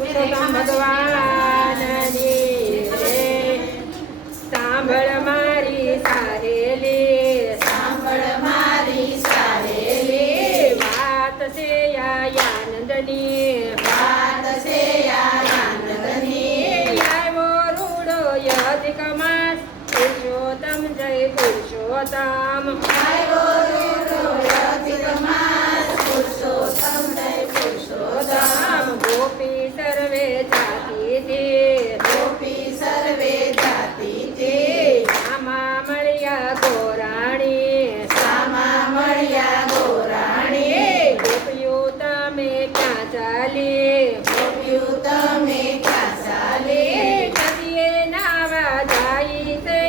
પુરુષોત્તમ ભગવાનની સાંભળ મારી સાહેલી, સાંભળ મારી સાહેલી, વાત છે આનંદની, વાત છે આનંદની. આવ્યો રૂડો અધિક માસ, પુરુષોત્તમ જય પુરુષોત્તમ. આવ્યો રૂડો અધિક માસ, પુરુષોત્તમ જય પુરુષોત્તમ. ગોપી સર્વે જાતિથી, ગોપી સર્વે જાતિથી, આમાં મળ્યા ગોરાણી, સામા મળ્યા ગોરાણી. ગોપીઓ તમે ક્યાં ચાલી, ગોપ્યું તમે ક્યાં ચાલી, નદીએ નાવા જાય છે,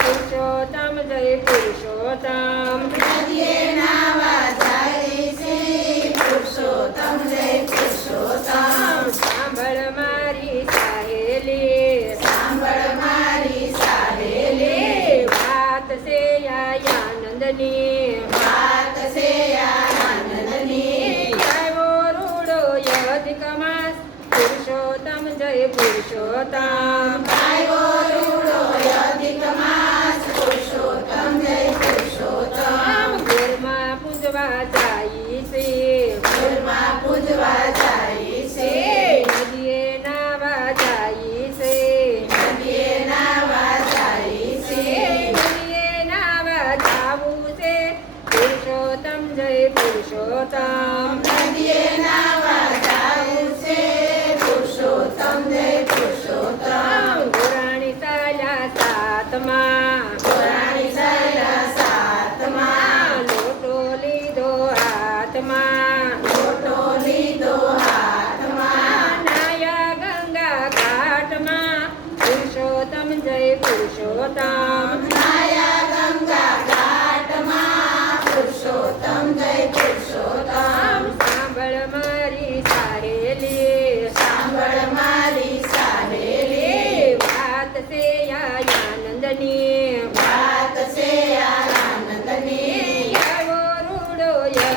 પુરુષોત્તમ જય પુરુષોત્તમ. નદીએ નાવા જાય છે, પુરુષોત્તમ જય પુરુષોત્તમ. સાંભળ મારી સાહેલી, સાંભળ મારી સાહેલી, વાત છે આનંદની, વાત છે આનંદની. આવ્યો રૂડો અધિક માસ, પુરુષોત્તમ જય પુરુષોત્તમ. આવ્યો રૂડો અધિક માસ, પુરુષોત્તમ જય પુરુષોત્તમ. ઘરમાં પૂજવા જાય છે, ઘરમાં પૂજવા જાય છે, નદીએ નાવા જાય છે, નદીએ નાવા જાય છે, નદીએ નાવા જાવું છે, પુરુષોત્તમ જય પુરુષોત્તમ. નદીએ નાવા જાવું છે, પુરુષોત્તમ જય પુરુષોત્તમ. ગોરાણી ચાલ્યા સાતમાં, ગોરાણી ચાલ્યા સાતમાં, લોટો લીધો હાથમાં, લોટો લીધો હાથમાં, નાયા ગંગા ઘાટમાં, પુરુષોત્તમ જય પુરુષોત્તમ. નાયા ગંગા ઘાટમાં, પુરુષોત્તમ જય પુરુષોત્તમ. સાંભળ મારી સાહેલી, સાંભળ મારી સાહેલી, વાત છે આનંદની, વાત છે આનંદની. આવ્યો રૂડો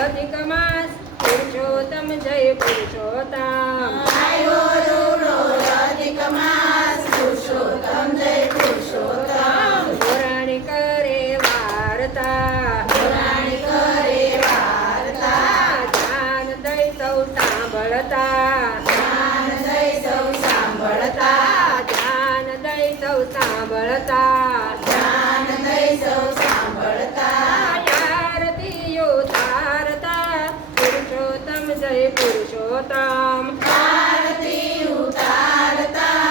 અધિક માસ, પુરુષોત્તમ જય પુરુષોત્તમ. આવ્યો રૂડો અધિક માસ, પુરુષોત્તમ જય પુરુષોત્તમ. ગોરાણી કરે વાર્તા, ગોરાણી કરે વાર્તા, ધ્યાન દઈ સૌ સાંભળતા, જ્ઞાન દઈ સૌ સાંભળતા, ધ્યાન દઈ સૌ સાંભળતા, જ્ઞાન દઈ સૌ સાંભળતા. આરતીઓ તારતા, પુરુષોત્તમ જય પુરુષોત્તમ. આરતી ઉતારતા,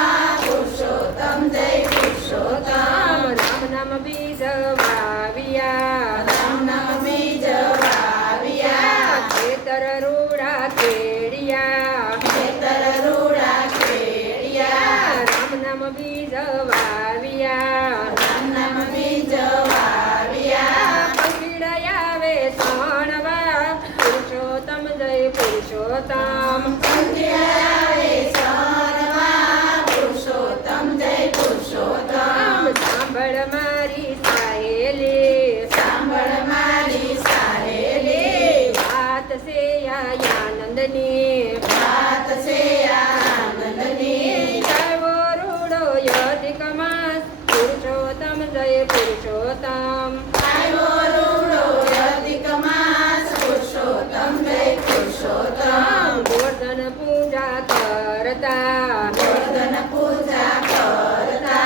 પુરુષોત્તમ જય પુરુષોત્તમ. રામ નામ બીજ વાવ્યા, રામ નામ બીજ વાવ્યા, ખેતર રૂડા ખેડિયા, ખેતર રૂડા ખેડિયા. રામ નામ બીજ વાવ્યા, રામ નામ બીજ વાવ્યા, પંખીડા આવે સણવા, પુરુષોત્તમ જય પુરુષોત્તમ. પંખીડાએ સણવા, પુરુષોત્તમ જય પુરુષોત્તમ. સાંભળ મારી સાહેલી, સાંભળ મારી સાહેલી, વાત છે આનંદની, વાત છે આનંદની. આવ્યો રૂડો અધિક માસ, પુરુષોત્તમ જય પુરુષોત્તમ. આવ્યો રૂડો અધિક માસ, પુરુષોત્તમ જય પુરુષોત્તમ. ગોર્ધન પૂજા કરતા, ગોર્ધન પૂજા કરતા,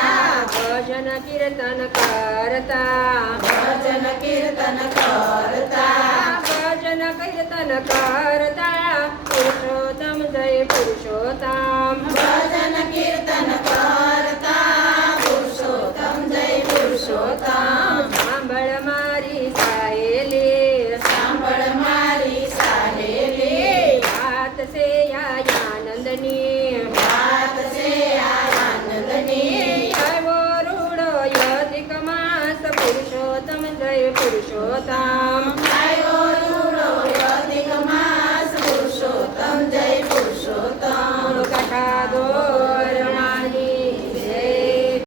ભજન કીર્તન કરતા, ભજન કીર્તન કરતા, ભજન કીર્તન કરતા, પુરુષોત્તમ જય પુરુષોત્તમ. ભજન કીર્તન કરતા, પુરુષોત્તમ જય પુરુષોત્તમ. સાંભળ મારી સાહેલી, સાંભળ મારી સાહેલી, વાત છે આનંદની, વાત છે આનંદની. આવ્યો રૂડો અધિક માસ, પુરુષોત્તમ જય પુરુષોત્તમ.